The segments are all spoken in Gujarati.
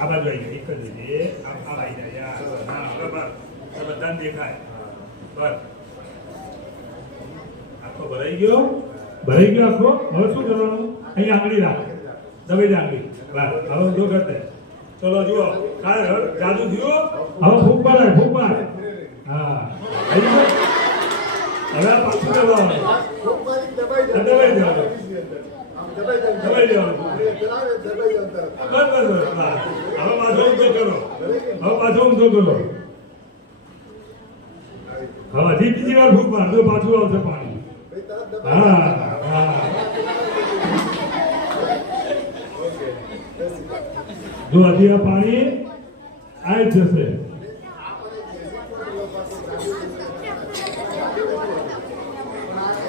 આ બાજુ આવી જાય એક જ રીતે આમ આવી જાય હા બરાબર બધાને દેખાય બસ આખો ભરાઈ ગયો આખો હવે શું કરવાનું અહીં આંગળી રાખ દબાઈ દે આંગળી બસ હવે ઊંધો કરતે ચલો જુઓ જાદુ જુઓ હવે ફૂંક માર હા આવી ગયો હવે આ પાછું દબાવવાનું દબાઈ દેવાનું હવે પાછો ઊંધો કરો હવે હજી બીજી વાર ફૂંક માર તો પાછું આવશે પાણી હા જો હજી આ પાણી આવી જશે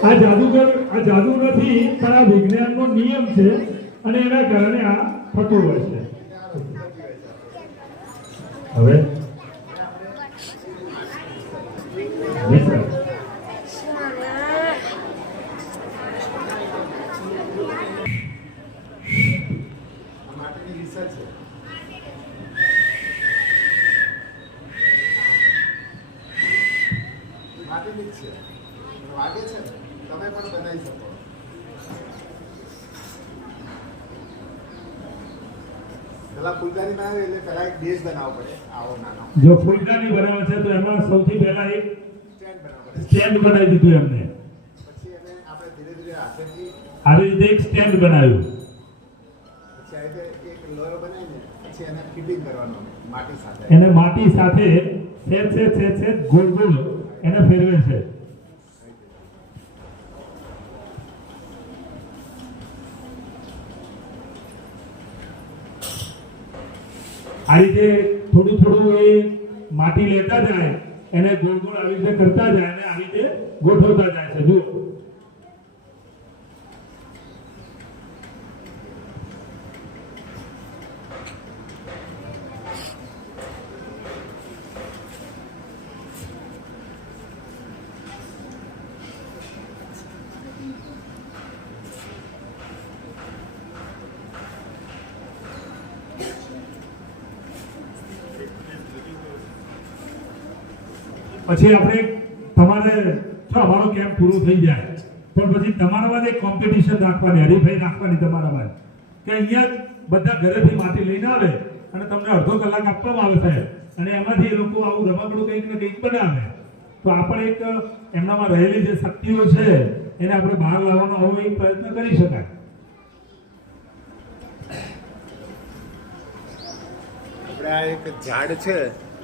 આ જાદુ નથી પણ આ વિજ્ઞાનનો નિયમ છે અને એના કારણે આ થતું હોય છે હવે વાગે છે તમે પણ બનાવી શકો પેલા ફૂલદાની બનાવે એટલે પેલા એક બેઝ બનાવવો પડે આવો નાનો જો ફૂલદાની બનાવે છે તો એમાં સૌથી પહેલા એક સ્ટેન્ડ બનાવી દીધું એમને પછી એને આપણે ધીરે ધીરે હાથેથી આવી રીતે એક સ્ટેન્ડ બનાવ્યું પછી આ રીતે એક લોયો બનાવીને પછી એને ફિટિંગ કરવાનું માટી સાથે એને માટી સાથે સેજ ગોળ એને ફેરવે છે આ રીતે થોડું એ માટી લેતા જાય એને ગોળ આવી રીતે કરતા જાય અને આવી રીતે ગોઠવતા જાય છે જુઓ પછી આપણે તમારે અમારો કેમ્પ પૂરું થઈ જાય પણ પછી તમારામાં એક કોમ્પિટિશન રાખવાની હરીફાઈ રાખવાની તમારામાં કે અહીંયા બધા ઘરેથી માટી લઈને આવે અને તમને અડધો કલાક આપવામાં આવે સાહેબ અને એમાંથી એ લોકો આવું રમકડું કંઈક ને કંઈક બનાવે તો આપણે એક એમનામાં રહેલી જે શક્તિઓ છે એને આપણે બહાર લાવવાનો આવો એક પ્રયત્ન કરી શકાય આપણે આ એક ઝાડ છે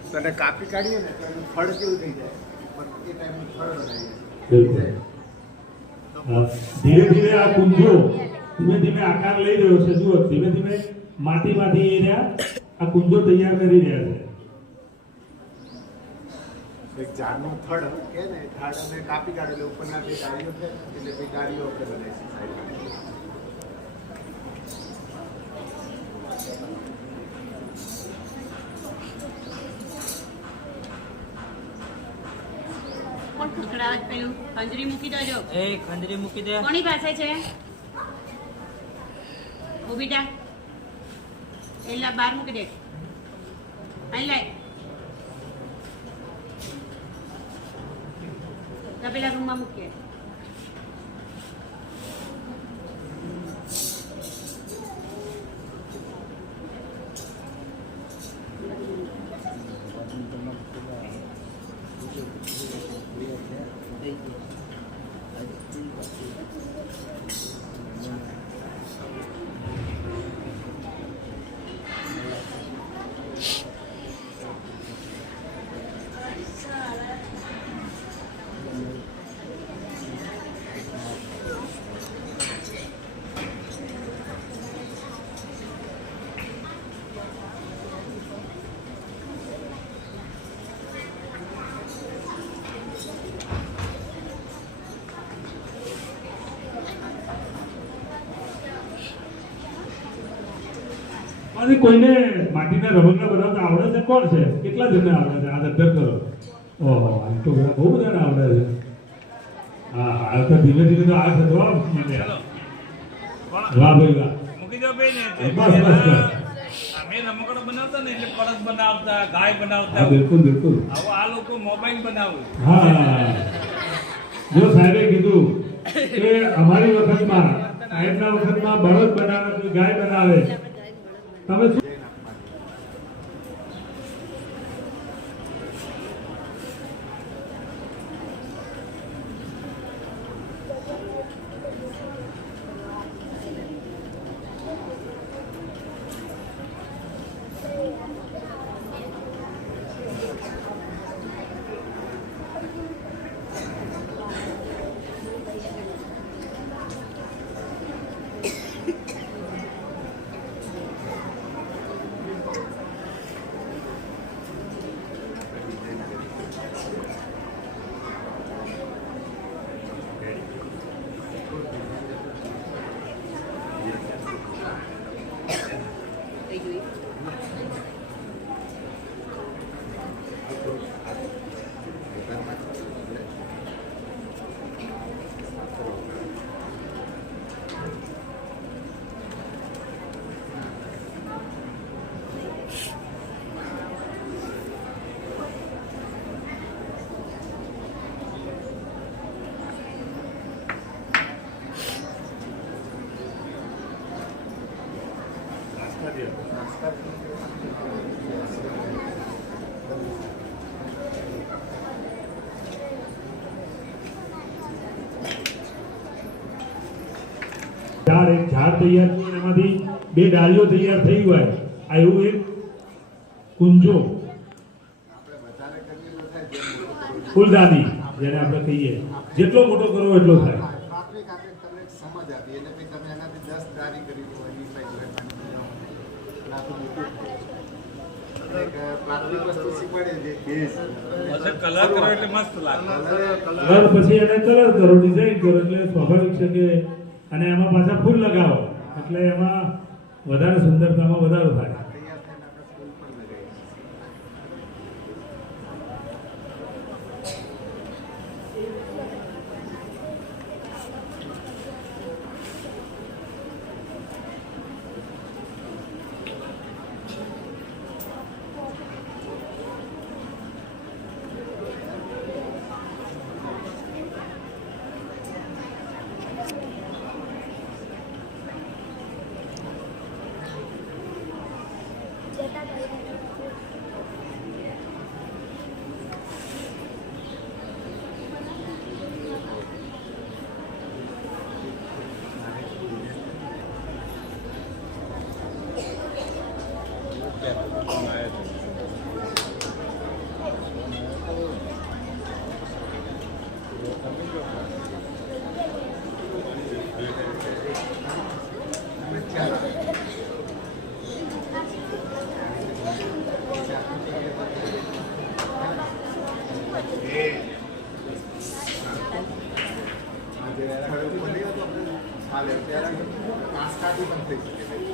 તો એને કાપી કાઢીએ ને તો એનું ફળ કેવું થઈ જાય પણ એ ટાઈમનું ફળ બનાવીએ ધીરે ધીરે આ કુંજો ધીમે ધીમે આકાર લઈ રહ્યો છે જુઓ ધીમે ધીમે માટીમાંથી એના આ કુંજો તૈયાર કરી રહ્યા છે એક ઝાડનું થડ કે ને ઝાડ અમે કાપી કાઢેલું ઉપરના બે ડાળીઓ છે એટલે બે ડાળીઓ આપણે બનાવીશું સાઈડમાં ખખડાવત પેલું ખંજરી મૂકી દેજો ખંજરી મૂકી દે કોની પાસે છે ઓ બેટા એલા બહાર મૂકી દે અહીં લાય તો પેલા રૂમમાં મૂકીએ કોઈને માટીના રમકડા બનાવતા આવડે છે કોણ છે કેટલા જણને આવડે છે આ દર્શન કરો ઓહો આમ તો બહુ બધાને આવડે છે હા હાલ તો ધીમે ધીમે તો આ થવા વાહ ભાઈ વાહ મૂકી દો બેન બસ બસ બસ અમે એ રમકડો બનાવતા ને એટલે પરત બનાવતા, ગાય બનાવતા. હા બિલકુલ બિલકુલ. હવે આ લોકો મોબાઈલ બનાવે. હા જો સાહેબે કીધું કે અમારી વખતમાં સાહેબના વખતમાં બળદ બનાવે, ગાય બનાવે. તમે શું ઝાડ તૈયાર થયું અને એમાંથી બે ડાળીઓ તૈયાર થઈ હોય, આ એવું એક કુંજો, આપણે વધારે કરીએ તો થાય, જેમ મોટો કરો. ફૂલદાની જેને આપણે કહીએ, જેટલો મોટો કરો એટલો થાય. પ્રાથમિક આપણે તમને એક સમજ આપી એટલે પછી તમે એનાથી 10 દારી કરી હોય 20 હોય એટલે આ તો મોટું થાય. એક પ્રાથમિક વસ્તુ શીખવાડીએ છે બેઝ. પછી કલર કરો એટલે મસ્ત લાગે. કલર પછી એને કલર કરો, ડિઝાઇન કરો એટલે સ્વાભાવિક છે કે, અને એમાં પાછા ફૂલ લગાવો એટલે એમાં વધારે સુંદરતામાં વધારો થાય. તૈયાર થઈને આપણે ફૂલ પણ લગાવીએ છીએ.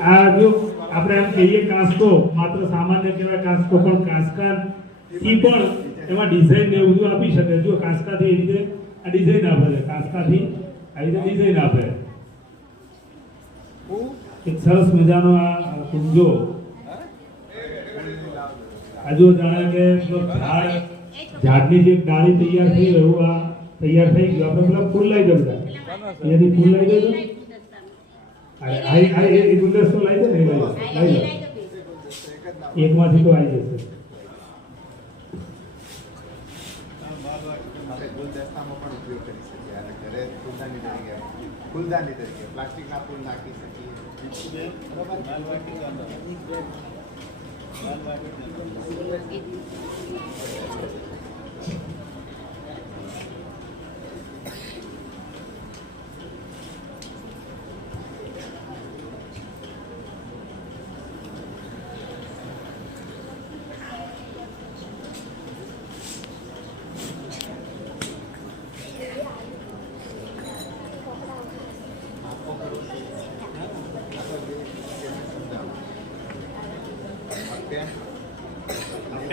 આ જો આપણે એમ કહીએ કાંસકો, માત્ર સામાન્ય કહેવાય કાંસકો, પણ કાંસકાથી પણ એમાં ડિઝાઇન ને એવું બધું આપી શકે. જો કાંસકાથી એ રીતે આ ડિઝાઇન આપે છે, કાંસકાથી આવી રીતે ડિઝાઇન આપે. એક સરસ મજાનો આ કુંજો, આ જો જાણે કે ઝાડની જે ડાળી તૈયાર થઈ એવું આ તૈયાર થઈ ગયું. આપણે પેલા ફૂલ લઈ જવું, અહીંયાથી ફૂલ લઈ જવું. એ ગુલદસ્તો લઈ દે ને, લઈ લો એકમાંથી તો આવી જશે. આપણે ગુલદસ્તામાં પણ ઉપયોગ કરી શકીએ અને ઘરે ફૂલદાની તરીકે પ્લાસ્ટિકના ફૂલ નાખી શકીએ.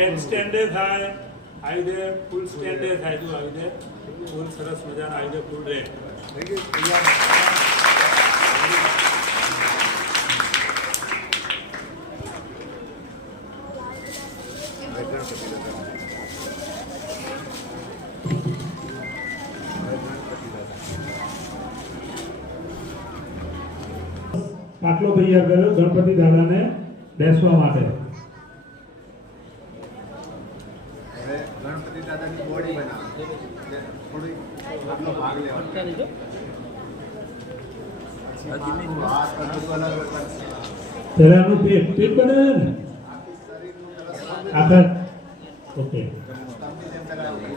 ટેન સ્ટેન્ડે થાય, આવી રીતે ફૂલ સ્ટેન્ડે થાય. જો આવી રીતે ફૂલ સરસ મજાના આવી રીતે ફૂલ રહે. થઈ ગયું તૈયાર. આટલો તૈયાર કર્યો ગણપતિ દાદાને બેસવા માટે. હવે ગણપતિ દાદાની બોડી બનાવો થોડી આટલો ભાગ લેવાનો પછી માથું, હાથ બધું અલગ અલગ બનશે. પહેલા આનું પેટ બને ને આખું શરીરનું કલર આખા ઓકે. સ્તંભની જેમ કરાવવું.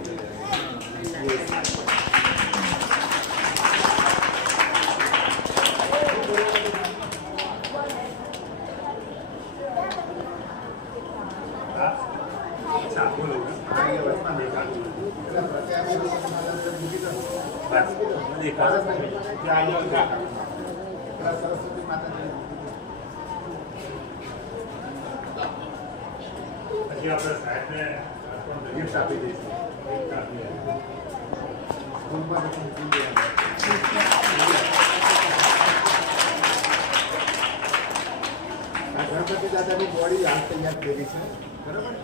સરસ્વતી માતાજી પછી આપણે સાહેબને ગિફ્ટ આપી દઈશું. સ્કૂલમાં જઈને મૂકી દેવાનું. આ ગણપતિ દાદાની બોડી હાથ તૈયાર કરી છે બરાબર.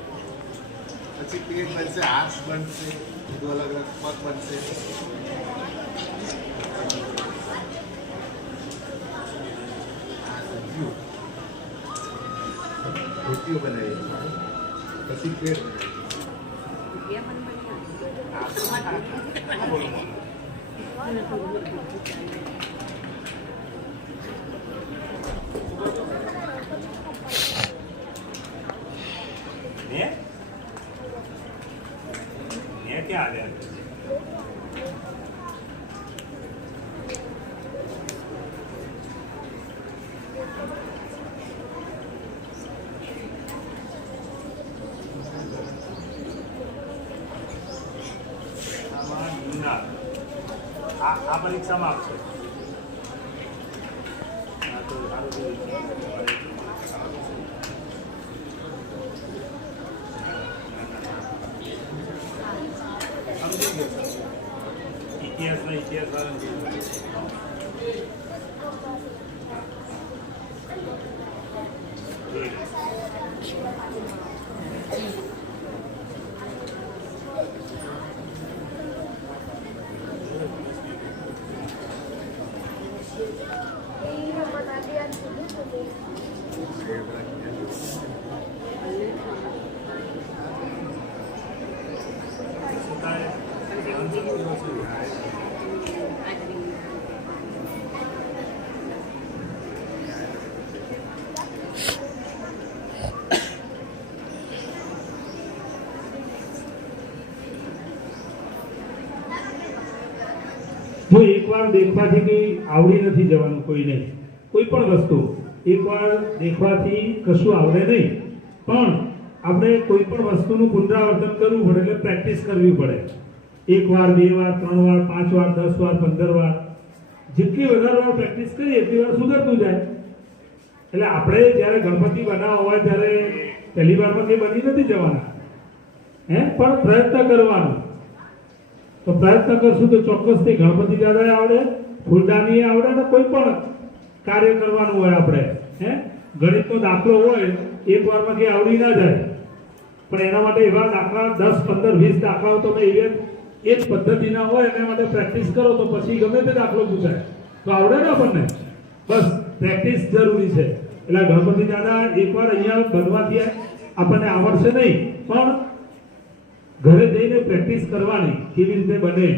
પછી પેટ બનશે, હાથ બનશે, બધું અલગ અલગ પગ બનશે. ધોતીઓ બનાવી પછી પેટ क्या आ गया આ પરીક્ષામાં આપશે. ઇતિહાસ જો એકવાર દેખવાથી કંઈ આવડી નથી જવાનું કોઈને, કોઈ પણ વસ્તુ એકવાર દેખવાથી કશું આવડે નહીં, પણ આપણે કોઈ પણ વસ્તુનું પુનરાવર્તન કરવું પડે એટલે પ્રેક્ટિસ કરવી પડે. એકવાર, બે વાર, 3 વાર, 5 વાર, 10 વાર, 15 વાર, જેટલી વધારે વાર પ્રેક્ટિસ કરીએ એટલી વાર સુધરતું જાય. એટલે આપણે જ્યારે ગણપતિ બનાવવા હોય ત્યારે પહેલી વારમાં કંઈ બની નથી જવાના, પણ પ્રયત્ન કરવાનો. તો પ્રયત્ન કરશું તો ચોક્કસથી ગણપતિ દાદા આવડે, ફૂલદાની આવડે, ને કોઈ પણ કાર્ય કરવાનું હોય આપણે. ગણિતનો દાખલો હોય એક વારમાં કે આવડી ના જાય, પણ એના માટે એવા દાખલા 10, 15, 20 દાખલાઓ તમે એ જ પદ્ધતિના હોય એના માટે પ્રેક્ટિસ કરો તો પછી ગમે તે દાખલો પૂછાય તો આવડે ને આપણને. બસ પ્રેક્ટિસ જરૂરી છે. એટલે ગણપતિ દાદા એકવાર અહીંયા બનવાથી આપણને આવડશે નહીં, પણ ઘરે જઈને પ્રેક્ટિસ કરવાની કેવી રીતે બને.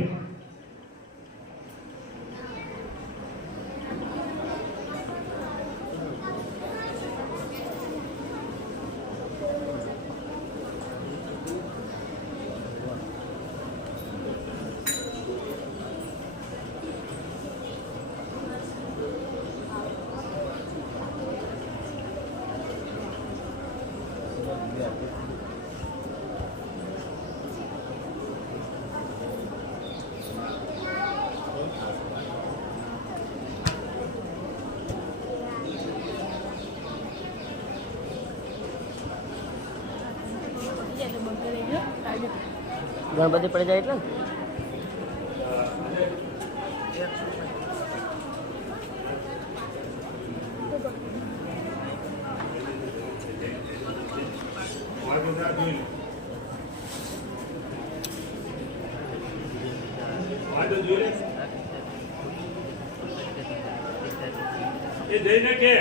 ગણપતિ પડી જાય એટલે જઈને કે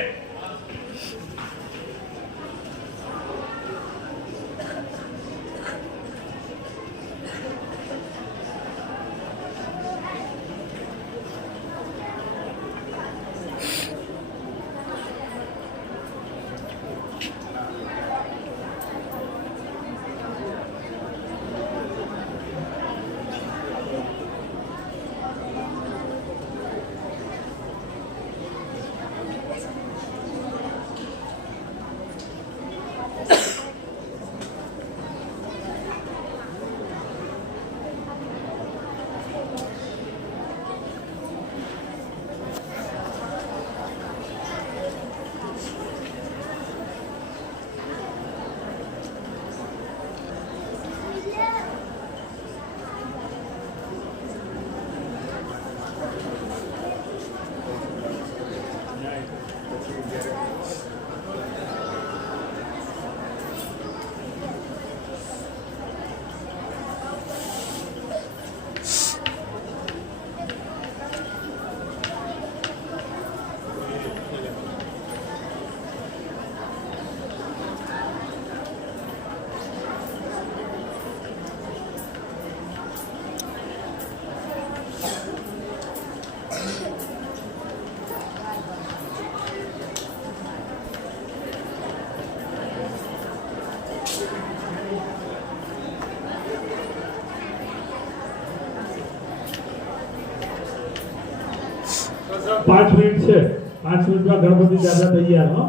પાંચ મિનિટ છે, 5 મિનિટમાં ગણપતિ દાદા તૈયાર. હો,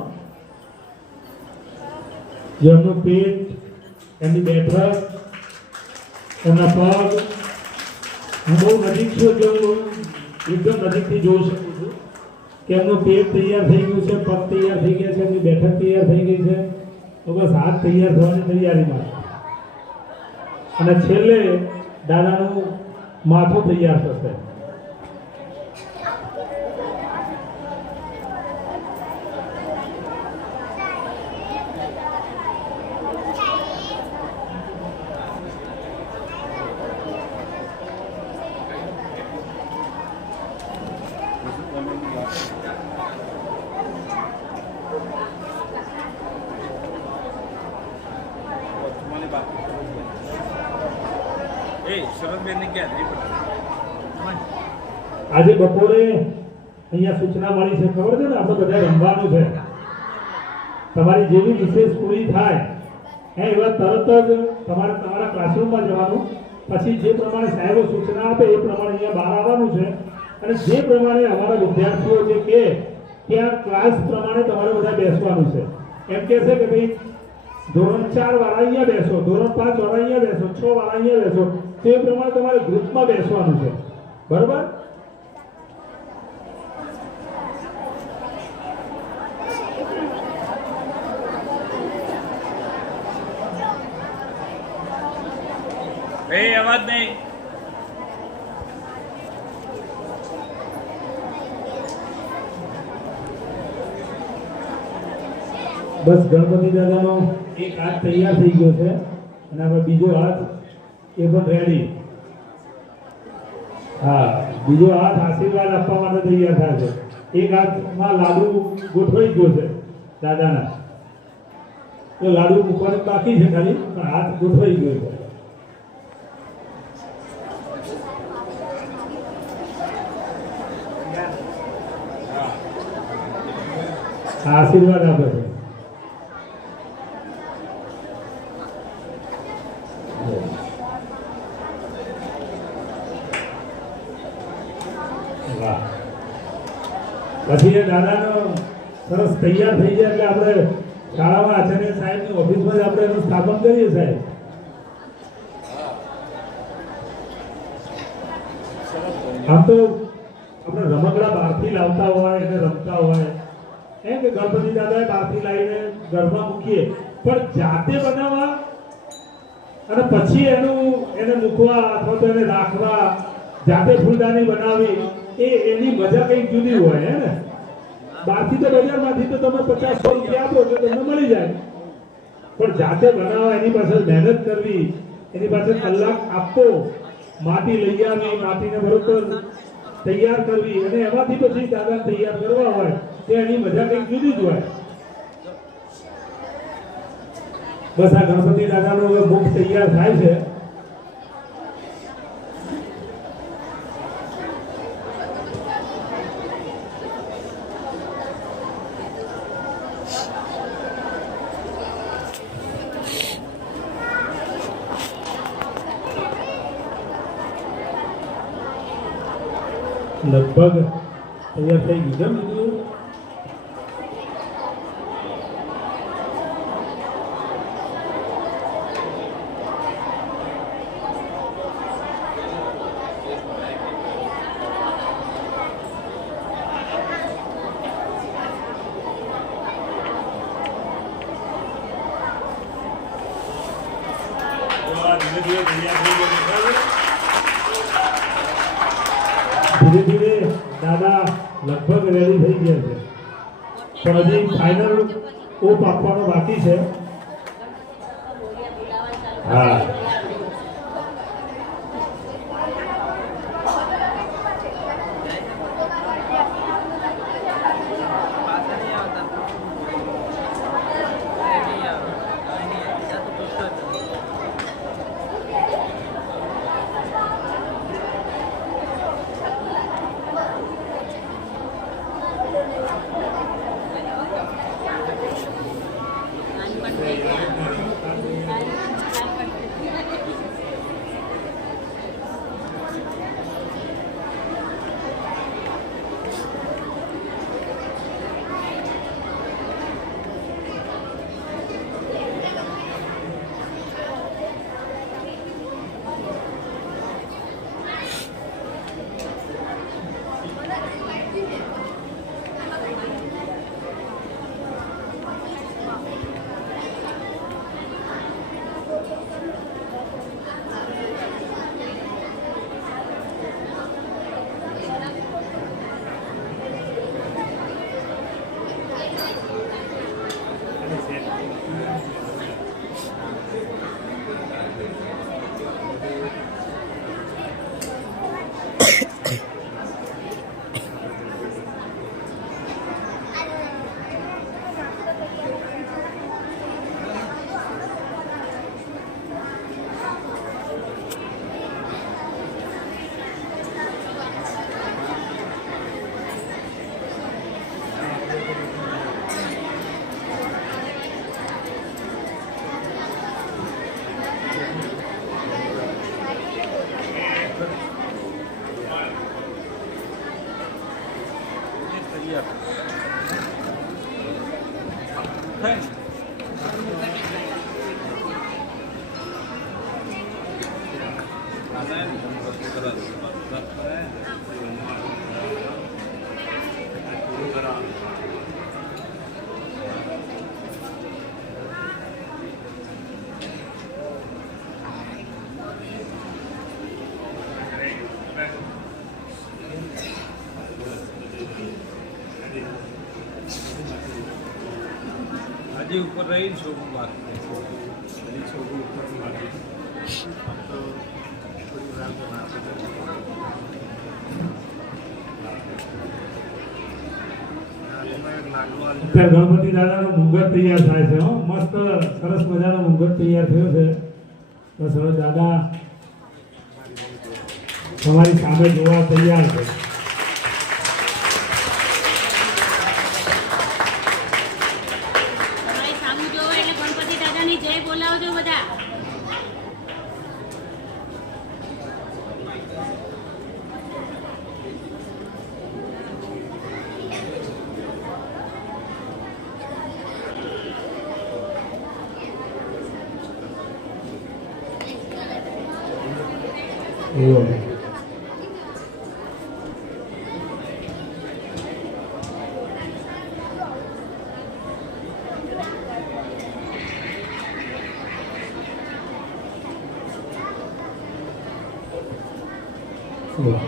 જેમનું પેટ, એમની બેઠક, એમના પગ હું બહુ નજીક છું, એટલે હું એકદમ નજીકથી જોઈ શકું છું કે એમનું પેટ તૈયાર થઈ ગયું છે, પગ તૈયાર થઈ ગયા છે, એમની બેઠક તૈયાર થઈ ગઈ છે. તો બસ હાથ તૈયાર થવાની તૈયારીમાં છે. અને છેલ્લે દાદાનું માથું તૈયાર થશે. આજે બપોરે અહીંયા સૂચના મળી છે, ખબર છે ને, આપણે બધા રમવાનું છે. તમારી જેવી વિશેષ પૂરી થાય એવા તરત જ તમારે તમારા ક્લાસરૂમમાં જવાનું. પછી જે પ્રમાણે સાહેબો સૂચના આપે એ પ્રમાણે અહીંયા બહાર આવવાનું છે. અને જે પ્રમાણે અમારા વિદ્યાર્થીઓ જે કહે ત્યાં ક્લાસ પ્રમાણે તમારે બધા બેસવાનું છે. એમ કહે છે કે ભાઈ ધોરણ 4 વાળા અહીંયા બેસો, ધોરણ 5 વાળા અહીંયા બેસો, 6 વાળા અહીંયા બેસો, તે પ્રમાણે તમારે ગ્રુપમાં બેસવાનું છે. બરોબર? અવાજ નહીં. બસ ગણપતિ દાદાનો એક હાથ તૈયાર થઈ ગયો છે અને હવે બીજો હાથ એ પણ રેડી. હા, બીજો હાથ આશીર્વાદ આપવા માટે તૈયાર થાય છે. એક હાથમાં લાડુ ગોઠવાઈ ગયો છે દાદાના, તો લાડુ મૂકવાનું બાકી છે ખાલી, પણ હાથ ગોઠવાઈ ગયો છે. આશીર્વાદ આપે છે. વાહ. પછી એ દાદાનો સરસ તૈયાર થઈ જાય એટલે આપણે શાળામાં આચાર્ય સાહેબની ઓફિસમાં જ આપણે એનું સ્થાપન કરીએ સાહેબ. આમ તો આપણે રમકડા બહારથી લાવતા હોય એને રમતા હોય એમ કે ગણપતિ દાદાએ બહારથી લાવીને ઘરમાં મૂકીએ, પણ જાતે બનાવવા અને પછી એને મૂકવા અથવા તો એને રાખવા, જાતે ફૂલદાની બનાવી એની મજા કંઈક જુદી હોય હે ને. બહારથી તો બજારમાંથી તો તમે 50-100 રૂપિયા આપો એટલે તમને મળી જાય, પણ જાતે બનાવવા, એની પાછળ મહેનત કરવી, એની પાછળ કલાક આપવો, માટી લઈ આવી, માટીને બરોબર તૈયાર કરવી અને એમાંથી પછી દાદાને તૈયાર કરવા હોય તે એની મજા કંઈક જુદી જ હોય. બસ આ ગણપતિ દાદાનો હવે મુખ તૈયાર થાય છે. લગભગ તૈયાર થઈ ગયું છે બધું. ધીરે ધીરે દાદા લગભગ રેડી થઈ ગયા છે, પણ હજી ફાઇનલ ઓપ આપવાનો બાકી છે. હા, હજી ઉપર રહી છોકરું બાકી બધી છોકરી ઉપર બાકી આમ તો થોડી વાર તો ના અત્યારે ગણપતિ દાદાનો મુંગટ તૈયાર થાય છે. હો, મસ્ત સરસ મજાનો મુંગટ તૈયાર થયો છે. બસ હવે દાદા તમારી સામે જોવા તૈયાર છે. તમારી સામું જોવો એટલે ગણપતિ દાદાની જય બોલાવજો બધા. એવું. વાહ.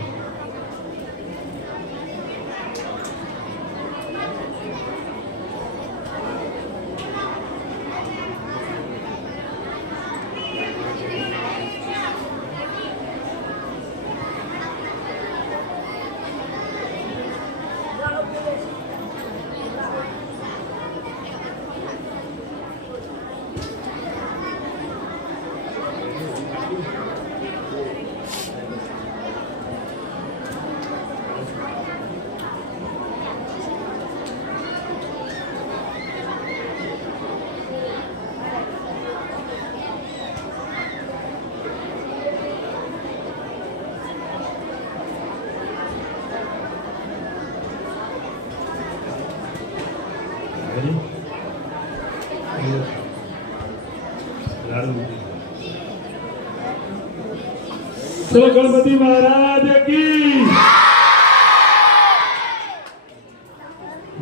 ચલો ગણપતિ મહારાજ કી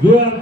જો